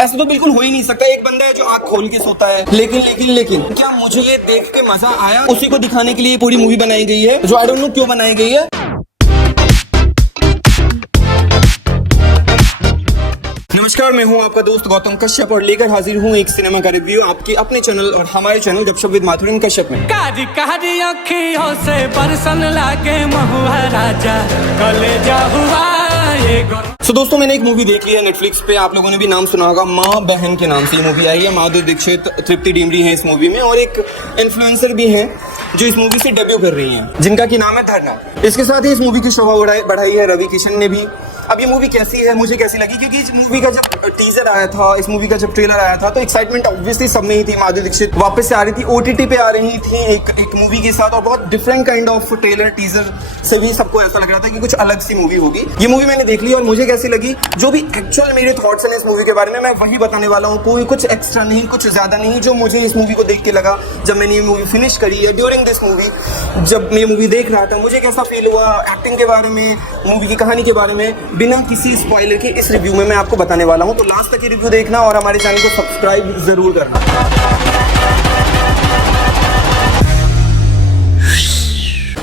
ऐसा तो बिल्कुल हो ही नहीं सकता। एक बंदा है जो आंख खोल के सोता है, लेकिन क्या मुझे ये देख के मजा आया, उसी को दिखाने के लिए पूरी मूवी बनाई गई है, जो आई डोंट नो क्यों बनाई गई है। नमस्कार, मैं हूं आपका दोस्त गौतम कश्यप और लेकर हाजिर हूं एक सिनेमा का रिव्यू आपके अपने चैनल और हमारे चैनल गपशप विद माथुर कश्यप में। कारी कारी अखियों से बरसन लागे महुआ राजा कलेजा हुआ ये तो दोस्तों, मैंने एक मूवी देख ली है नेटफ्लिक्स पे, आप लोगों ने भी नाम सुना होगा, माँ बहन के नाम से ये मूवी आई है। माधुरी दीक्षित, तृप्ति डिमरी है इस मूवी में और एक इन्फ्लुएंसर भी हैं जो इस मूवी से डेब्यू कर रही हैं, जिनका की नाम है धरना। इसके साथ ही इस मूवी की शोभा बढ़ाई है रवि किशन ने भी। अब ये मूवी कैसी है, मुझे कैसी लगी, क्योंकि इस मूवी का जब टीजर आया था, इस मूवी का जब ट्रेलर आया था, तो एक्साइटमेंट ऑब्वियसली सब में ही थी। माधुरी दीक्षित वापस से आ रही थी, ओटीटी पे आ रही थी एक मूवी के साथ, और बहुत different kind of trailer teaser से भी सबको ऐसा लग रहा था कि कुछ अलग सी मूवी होगी। ये मूवी मैंने देख ली और मुझे कैसी लगी, जो भी एक्चुअल मेरे थॉट्स हैं इस मूवी के बारे में, मैं वही बताने वाला हूँ। कोई कुछ एक्स्ट्रा नहीं, कुछ ज्यादा नहीं, जो मुझे इस मूवी को देख के लगा जब मैंने ये मूवी फिनिश करी है। ड्यूरिंग दिस मूवी, जब मैं ये मूवी देख रहा था, मुझे कैसा फील हुआ, एक्टिंग के बारे में, मूवी की कहानी के बारे में, बिना किसी स्पॉइलर के इस रिव्यू में मैं आपको बताने वाला हूं। तो लास्ट तक ये रिव्यू देखना और हमारे चैनल को सब्सक्राइब जरूर करना।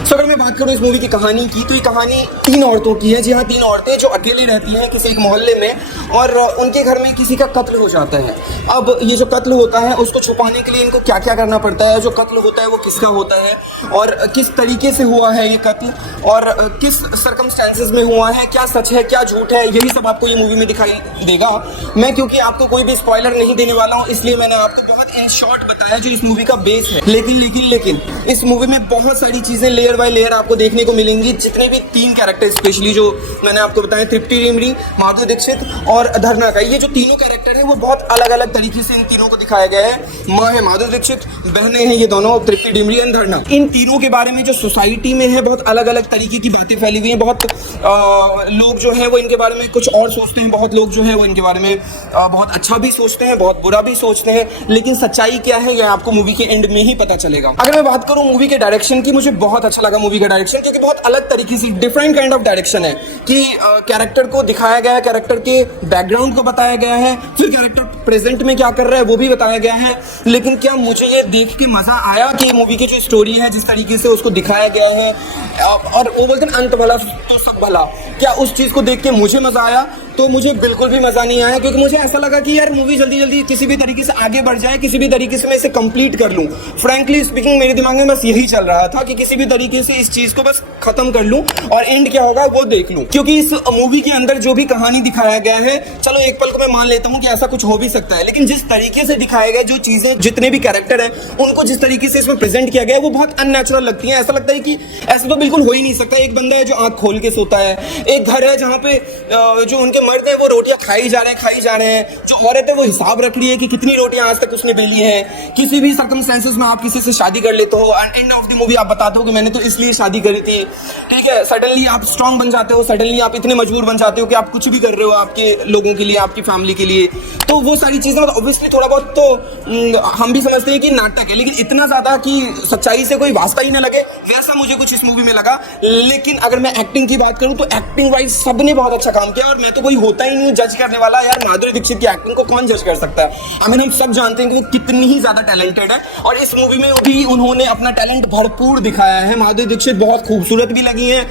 अगर मैं बात करूं इस मूवी की कहानी की, तो ये कहानी 3 औरतों की है। जी हाँ, 3 औरतें जो अकेली रहती हैं किसी एक मोहल्ले में, और उनके घर में किसी का कत्ल हो जाता है। अब ये जो कत्ल होता है उसको छुपाने के लिए इनको क्या क्या करना पड़ता है, जो कत्ल होता है वो किसका होता है और किस तरीके से हुआ है ये कत्ल, और किस सर्कमस्टेंसेस में हुआ है, क्या सच है क्या झूठ है, यही सब आपको ये मूवी में दिखाई देगा। मैं क्योंकि आपको कोई भी स्पॉइलर नहीं देने वाला हूँ, इसलिए मैंने आपको बहुत इन शॉर्ट बताया जो इस मूवी का बेस है। लेकिन इस मूवी में बहुत सारी चीजें लेयर बाय लेयर आपको देखने को मिलेंगी। जितने भी 3 कैरेक्टर स्पेशली जो मैंने आपको बताया, तृप्ति डिमरी, माधुरी दीक्षित और धरना का, ये जो तीनों कैरेक्टर हैं वो बहुत अलग अलग तरीके से इन तीनों को दिखाया गया है। माँ है माधुरी दीक्षित, बहनें हैं ये दोनों तृप्ति डिमरी एंड धरना। इन तीनों के बारे में जो सोसाइटी में है बहुत अलग अलग तरीके की बातें फैली हुई हैं। बहुत लोग जो है वो इनके बारे में कुछ और सोचते हैं, बहुत लोग जो है वो इनके बारे में बहुत अच्छा भी सोचते हैं, बहुत बुरा भी सोचते हैं, लेकिन सच्चाई क्या है यह आपको मूवी के एंड में ही पता चलेगा। अगर मैं बात करूं मूवी के डायरेक्शन की, मुझे बहुत अच्छा लगा मूवी का डायरेक्शन, क्योंकि बहुत अलग तरीके से डिफरेंट काइंड ऑफ डायरेक्शन है कि कैरेक्टर को दिखाया गया है, कैरेक्टर के बैकग्राउंड को बताया गया है, फिर कैरेक्टर प्रेजेंट में क्या कर रहा है वो भी बताया गया है। लेकिन क्या मुझे ये देख के मजा आया कि मूवी की जो स्टोरी है, जिस तरीके से उसको दिखाया गया है, और वो बोलते हैं अंत भला तो सब भला, क्या उस चीज को देख के मुझे मजा आया? तो मुझे बिल्कुल भी मजा नहीं आया, क्योंकि मुझे ऐसा लगा कि यार मूवी जल्दी जल्दी किसी भी तरीके से आगे बढ़ जाए, किसी भी तरीके से मैं इसे कंप्लीट कर लूं। फ्रैंकली स्पीकिंग मेरे दिमाग में बस यही चल रहा था कि किसी भी तरीके से इस चीज को बस खत्म कर लूं और एंड क्या होगा वो देख लूं। क्योंकि इस मूवी के अंदर जो भी कहानी दिखाया गया है, चलो एक पल को मैं मान लेता हूं कि ऐसा कुछ हो भी सकता है, लेकिन जिस तरीके से दिखाया गया, जो चीजें, जितने भी कैरेक्टर हैं, उनको जिस तरीके से इसमें प्रेजेंट किया गया है वो बहुत अननेचुरल लगती है। ऐसा लगता है कि ऐसा तो बिल्कुल हो ही नहीं सकता। एक बंदा है जो आंख खोल के सोता है, एक घर है जहाँ पे जो उनके मर्द है वो रोटियां खाई जा रहे हैं, जो औरत है वो हिसाब रख रही है कि कितनी रोटियां आज तक उसने बेली है। किसी भी सर्कमस्टेंसेस में आप किसी से शादी कर लेते हो, एंड ऑफ द मूवी आप बताते हो कि मैंने तो इसलिए शादी करी थी, ठीक है। सडनली आप स्ट्रांग बन जाते हो, सडनली आप इतने मजबूर बन जाते हो कि आप कुछ भी कर रहे हो आपके लोगों के लिए, आपकी फैमिली के लिए। तो वो सारी चीजें ऑब्वियसली थोड़ा बहुत तो हम भी समझते हैं कि नाटक है, लेकिन इतना ज्यादा कि सच्चाई से कोई वास्ता ही ना लगे, वैसा मुझे कुछ इस मूवी में लगा। लेकिन अगर मैं एक्टिंग की बात करूं तो एक्टिंग वाइज सबने बहुत अच्छा काम किया, और मैं तो कोई होता ही नहीं जज करने वाला। यार माधुरी दीक्षित की एक्टिंग को कौन जज कर सकता है? हम सब जानते हैं कि वो कितनी ही ज्यादा टैलेंटेड है, और इस मूवी में भी उन्होंने अपना टैलेंट भरपूर दिखाया है। माधुरी दीक्षित बहुत खूबसूरत भी लगी है,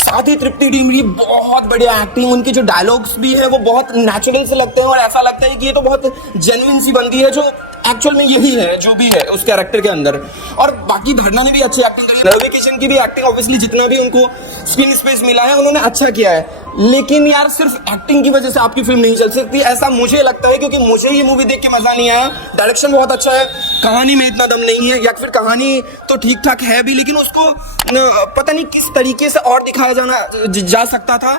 साथ ही तृप्ति डिमरी बहुत बढ़िया एक्टिंग, उनके जो डायलॉग्स भी है वो बहुत नेचुरल से लगते हैं, और ऐसा लगता है कि ये तो बहुत जेन्युइन सी बंदी है, जो एक्चुअल में यही है जो भी है उस कैरेक्टर के अंदर। और बाकी धरना ने भी अच्छी एक्टिंग करी, रवि किशन की भी एक्टिंग, ऑब्वियसली जितना भी उनको स्क्रीन स्पेस मिला है उन्होंने अच्छा किया है। लेकिन यार सिर्फ एक्टिंग की वजह से आपकी फिल्म नहीं चल सकती, ऐसा मुझे लगता है, क्योंकि मुझे ये मूवी देख के मजा नहीं आया। डायरेक्शन बहुत अच्छा है, कहानी में इतना दम नहीं है, या फिर कहानी तो ठीक ठाक है भी, लेकिन उसको पता नहीं किस तरीके से और दिखाया जा सकता था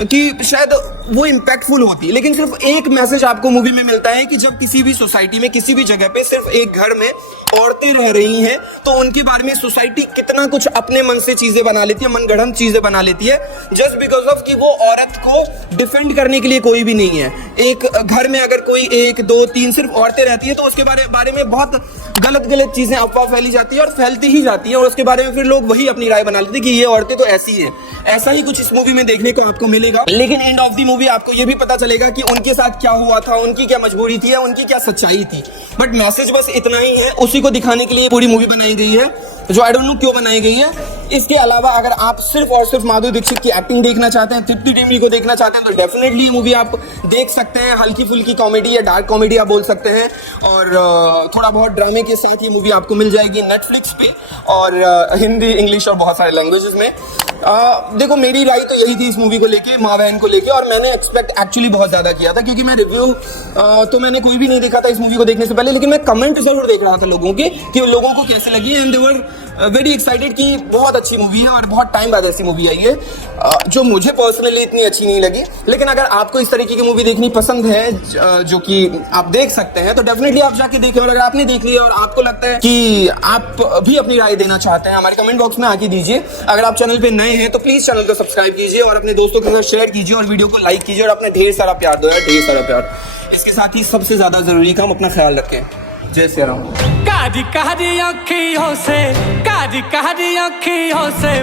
कि शायद वो इम्पैक्टफुल होती। लेकिन सिर्फ एक मैसेज आपको मूवी में मिलता है कि जब किसी भी सोसाइटी में, किसी भी जगह पे सिर्फ एक घर में औरतें रह रही हैं, तो उनके बारे में सोसाइटी कितना कुछ अपने मन से चीजें बना लेती है, मनगढ़ंत चीजें बना लेती है, जस्ट बिकॉज ऑफ कि वो औरत को डिफेंड करने के लिए कोई भी नहीं है। एक घर में अगर कोई 1 2 3 सिर्फ औरतें रहती है तो उसके बारे में बहुत गलत चीजें अफवाह फैली जाती है और फैलती ही जाती है, और उसके बारे में फिर लोग वही अपनी राय बना लेते हैं कि ये औरतें तो ऐसी है। ऐसा ही कुछ इस मूवी में देखने को आपको मिलेगा, लेकिन एंड ऑफ द मूवी आपको ये भी पता चलेगा कि उनके साथ क्या हुआ था, उनकी क्या मजबूरी थी या उनकी क्या सच्चाई थी। बट मैसेज बस इतना ही है, उसी को दिखाने के लिए पूरी मूवी बनाई गई है, जो आई डोंट नो क्यों बनाई गई है। इसके अलावा अगर आप सिर्फ और सिर्फ माधुरी दीक्षित की एक्टिंग देखना चाहते हैं, तृप्ति डिमरी को देखना चाहते हैं, तो डेफिनेटली ये मूवी आप देख सकते हैं। हल्की फुल्की कॉमेडी या डार्क कॉमेडी आप बोल सकते हैं, और थोड़ा बहुत ड्रामे के साथ ये मूवी आपको मिल जाएगी नेटफ्लिक्स पे, और हिंदी, इंग्लिश और बहुत सारे लैंग्वेजेस में। देखो, मेरी राय तो यही थी इस मूवी को लेके, माँ बहन को लेके, और मैंने एक्सपेक्ट एक्चुअली बहुत ज़्यादा किया था, क्योंकि मैं रिव्यू तो मैंने कोई भी नहीं देखा था इस मूवी को देखने से पहले, लेकिन मैं कमेंट जरूर देख रहा था लोगों के कि लोगों को कैसे लगी, and they were very excited कि बहुत अच्छी मूवी है और बहुत टाइम बाद ऐसी मूवी आई है, जो मुझे पर्सनली इतनी अच्छी नहीं लगी। लेकिन अगर आपको इस तरीके की मूवी देखनी पसंद है, जो कि आप देख सकते हैं, तो डेफिनेटली आप जाके देखें। और अगर आपने देख लिया और आपको लगता है कि आप भी अपनी राय देना चाहते हैं, हमारे कमेंट बॉक्स में आके दीजिए। अगर आप चैनल पे नए हैं तो प्लीज चैनल को सब्सक्राइब कीजिए और अपने दोस्तों के साथ शेयर कीजिए और वीडियो को लाइक कीजिए, और अपने ढेर सारा प्यार दो यार, ढेर सारा प्यार। इसके साथ ही सबसे ज्यादा जरूरी काम, अपना ख्याल रखें। जय श्री राम। कादी कादी अखियों से